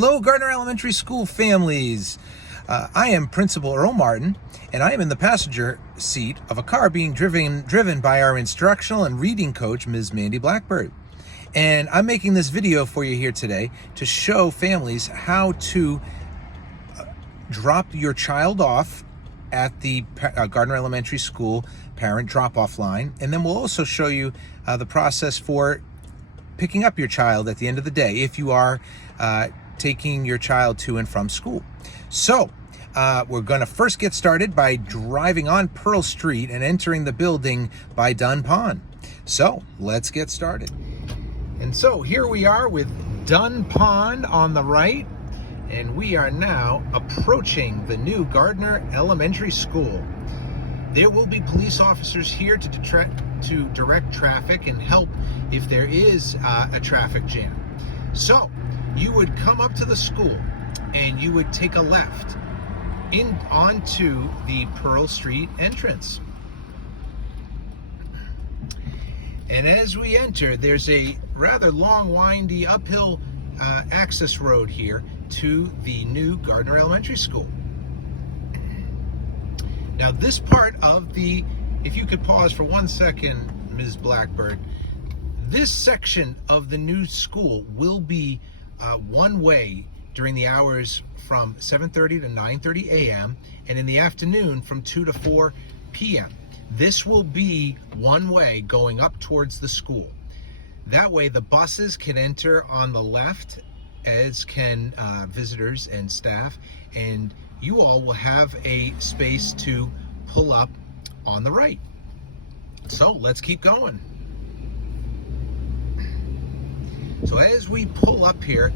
Hello, Gardner Elementary School families. I am Principal Earl Martin, and I am in the passenger seat of a car being driven by our instructional and reading coach, Ms. Mandy Blackbird. And I'm making this video for you here today to show families how to drop your child off at the Gardner Elementary School parent drop-off line. And then we'll also show you the process for picking up your child at the end of the day if you are taking your child to and from school. So we're going to first get started by driving on Pearl Street and entering the building by Dunn Pond. So let's get started. And so here we are with Dunn Pond on the right, and we are now approaching the new Gardner Elementary School. There will be police officers here to direct traffic and help if there is a traffic jam. So you would come up to the school and you would take a left onto the Pearl Street entrance. And as we enter, there's a rather long, windy uphill access road here to the new Gardner Elementary School. Now this part of if you could pause for 1 second, Ms. Blackbird, this section of the new school will be one way during the hours from 7:30 to 9:30 a.m. and in the afternoon from 2 to 4 p.m. This will be one way going up towards the school. That way the buses can enter on the left, as can visitors and staff, and you all will have a space to pull up on the right. So let's keep going. So as we pull up here,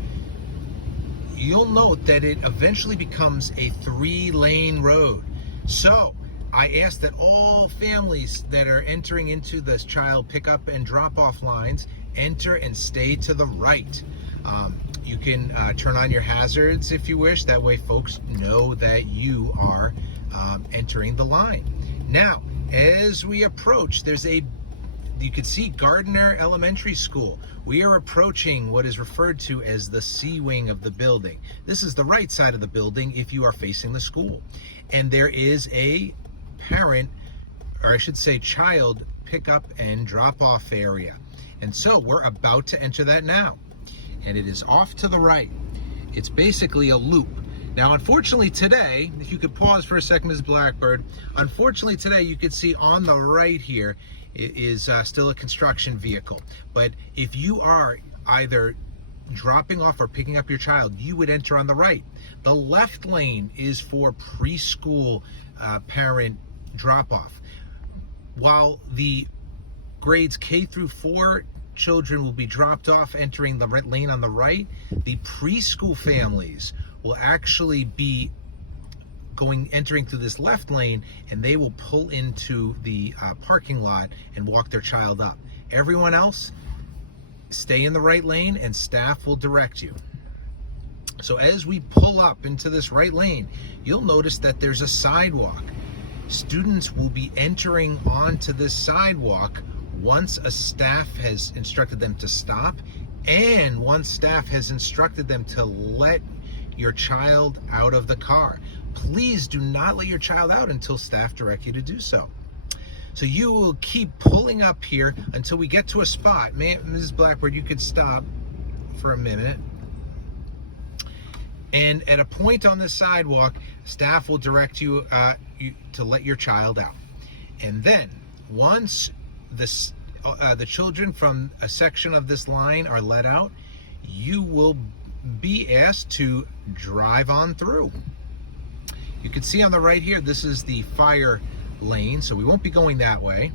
you'll note that it eventually becomes a 3-lane road. So I ask that all families that are entering into this child pickup and drop-off lines enter and stay to the right. You can turn on your hazards if you wish. That way folks know that you are entering the line. Now, as we approach, you can see Gardner Elementary School. We are approaching what is referred to as the C wing of the building. This is the right side of the building if you are facing the school. And there is a parent, or I should say child, pickup and drop-off area. And so we're about to enter that now. And it is off to the right. It's basically a loop. Now, unfortunately today, if you could pause for a second, Ms. Blackbird, unfortunately today you could see on the right here is still a construction vehicle. But if you are either dropping off or picking up your child, you would enter on the right. The left lane is for preschool parent drop-off. While the grades K through 4 children will be dropped off entering the lane on the right, the preschool families will actually be entering through this left lane, and they will pull into the parking lot and walk their child up. Everyone else, stay in the right lane and staff will direct you. So as we pull up into this right lane, you'll notice that there's a sidewalk. Students will be entering onto this sidewalk once a staff has instructed them to stop, and once staff has instructed them to let your child out of the car. Please do not let your child out until staff direct you to do so. So you will keep pulling up here until we get to a spot. Mrs. Blackbird, you could stop for a minute. And at a point on this sidewalk, staff will direct you to let your child out. And then once the children from a section of this line are let out, you will be asked to drive on through. You can see on the right here, this is the fire lane, so we won't be going that way.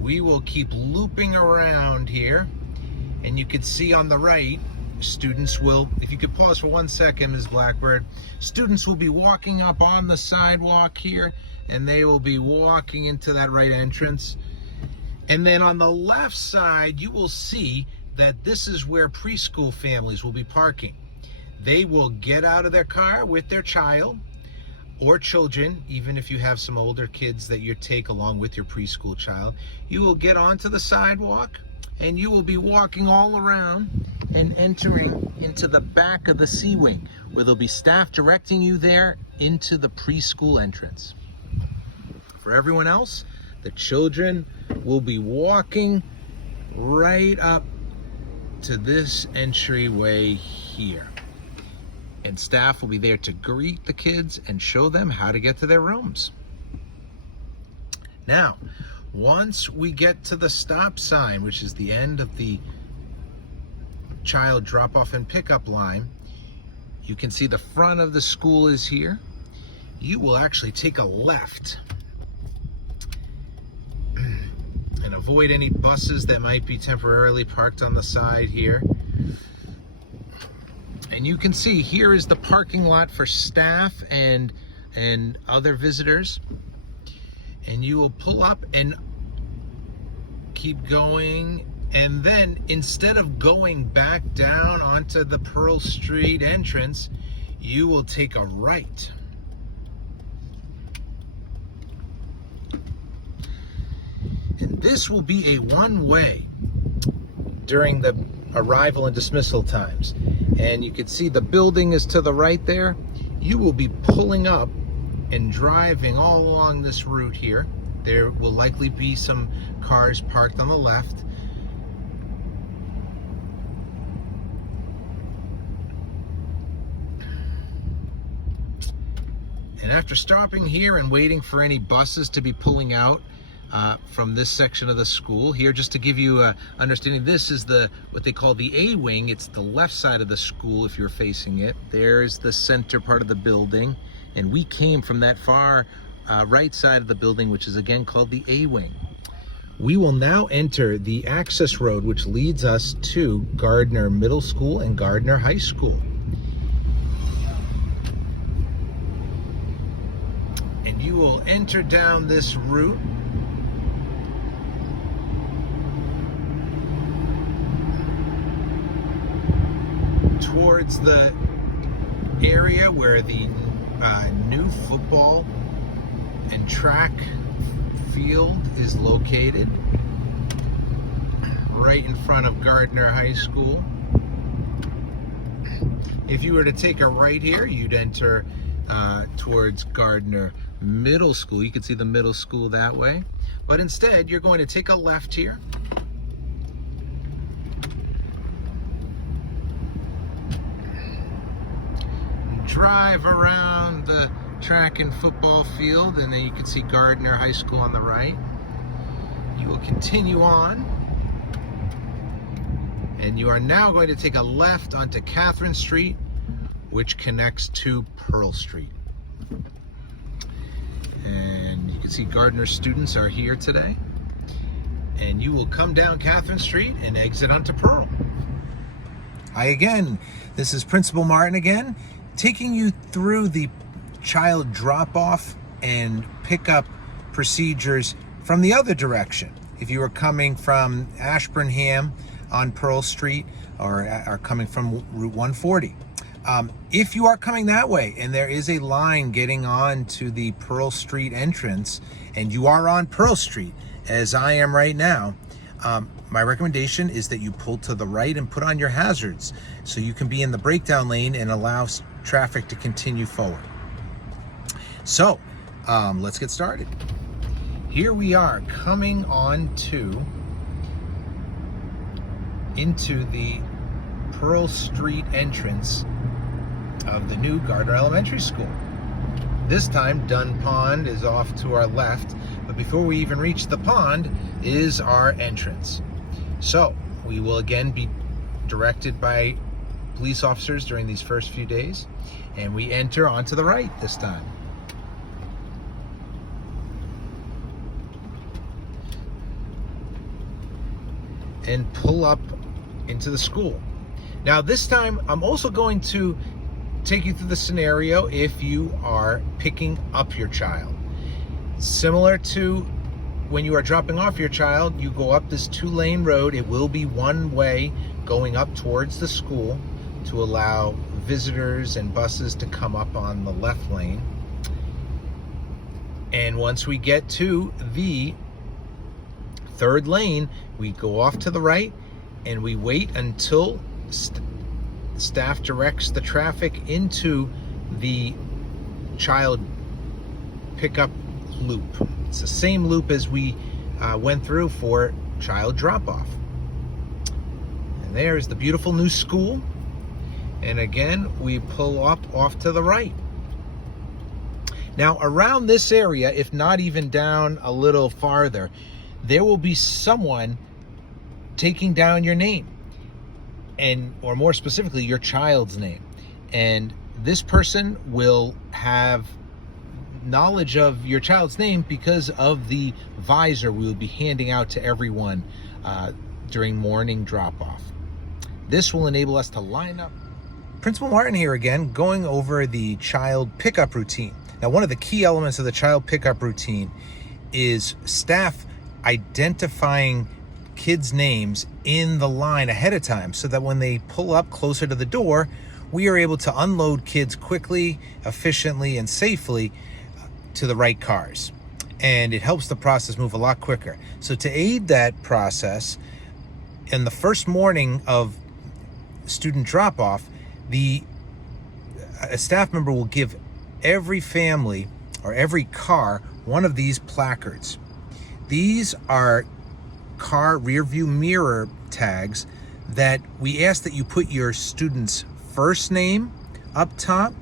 We will keep looping around here, and you can see on the right, students will, if you could pause for 1 second, Ms. Blackbird, students will be walking up on the sidewalk here, and they will be walking into that right entrance. And then on the left side, you will see that this is where preschool families will be parking. They will get out of their car with their child or children, even if you have some older kids that you take along with your preschool child. You will get onto the sidewalk and you will be walking all around and entering into the back of the C wing, where there'll be staff directing you there into the preschool entrance. For everyone else, the children will be walking right up to this entryway here. And staff will be there to greet the kids and show them how to get to their rooms. Now, once we get to the stop sign, which is the end of the child drop-off and pickup line, you can see the front of the school is here. You will actually take a left and avoid any buses that might be temporarily parked on the side here. And you can see here is the parking lot for staff and other visitors. And you will pull up and keep going. And then instead of going back down onto the Pearl Street entrance, you will take a right. And this will be a one-way during the arrival and dismissal times. And you can see the building is to the right there. You will be pulling up and driving all along this route here. There will likely be some cars parked on the left. And after stopping here and waiting for any buses to be pulling out from this section of the school here, just to give you a understanding, this is what they call the A wing. It's the left side of the school if you're facing it. There's the center part of the building, and we came from that far right side of the building, which is again called the A wing. We will now enter the access road, which leads us to Gardner Middle School and Gardner High School. And you will enter down this route towards the area where the new football and track field is located, right in front of Gardner High School. If you were to take a right here, you'd enter towards Gardner Middle School. You can see the middle school that way. But instead, you're going to take a left here. Drive around the track and football field, and then you can see Gardner High School on the right. You will continue on, and you are now going to take a left onto Catherine Street, which connects to Pearl Street. And you can see Gardner students are here today. And you will come down Catherine Street and exit onto Pearl. Hi again, this is Principal Martin again, taking you through the child drop-off and pickup procedures from the other direction. If you are coming from Ashburnham on Pearl Street, or are coming from Route 140. If you are coming that way and there is a line getting on to the Pearl Street entrance, and you are on Pearl Street, as I am right now, my recommendation is that you pull to the right and put on your hazards so you can be in the breakdown lane and allow traffic to continue forward. So let's get started. Here we are coming on into the Pearl Street entrance of the new Gardner Elementary School. This time Dunn Pond is off to our left, but before we even reach the pond is our entrance. So we will again be directed by police officers during these first few days, and we enter onto the right this time. And pull up into the school. Now this time I'm also going to take you through the scenario if you are picking up your child. Similar to when you are dropping off your child, you go up this 2-lane road. It will be one way going up towards the school to allow visitors and buses to come up on the left lane. And once we get to the 3rd lane, we go off to the right and we wait until staff directs the traffic into the child pickup loop. It's the same loop as we went through for child drop-off. And there's the beautiful new school. And again, we pull up off to the right. Now, around this area, if not even down a little farther, there will be someone taking down your name, or more specifically, your child's name. And this person will have knowledge of your child's name because of the visor we will be handing out to everyone during morning drop-off. This will enable us to line up. Principal Martin here again, going over the child pickup routine. Now, one of the key elements of the child pickup routine is staff identifying kids' names in the line ahead of time so that when they pull up closer to the door, we are able to unload kids quickly, efficiently, and safely to the right cars. And it helps the process move a lot quicker. So to aid that process, in the first morning of student drop-off, a staff member will give every family or every car one of these placards. These are car rear view mirror tags that we ask that you put your student's first name up top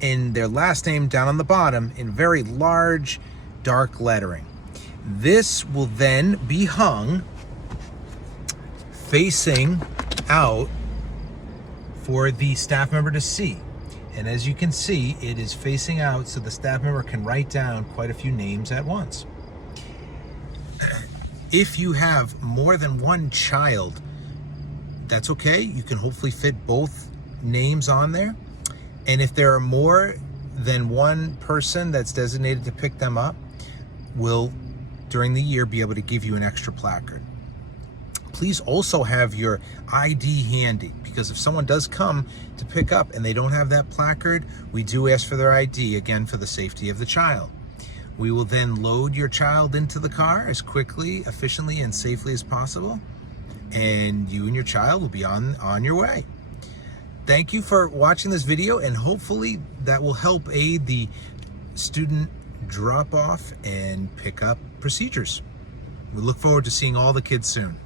and their last name down on the bottom in very large dark lettering. This will then be hung facing out for the staff member to see. And as you can see, it is facing out so the staff member can write down quite a few names at once. If you have more than one child, that's okay. You can hopefully fit both names on there. And if there are more than one person that's designated to pick them up, we'll, during the year, be able to give you an extra placard. Please also have your ID handy, because if someone does come to pick up and they don't have that placard, we do ask for their ID, again, for the safety of the child. We will then load your child into the car as quickly, efficiently, and safely as possible, and you and your child will be on your way. Thank you for watching this video, and hopefully that will help aid the student drop-off and pick-up procedures. We look forward to seeing all the kids soon.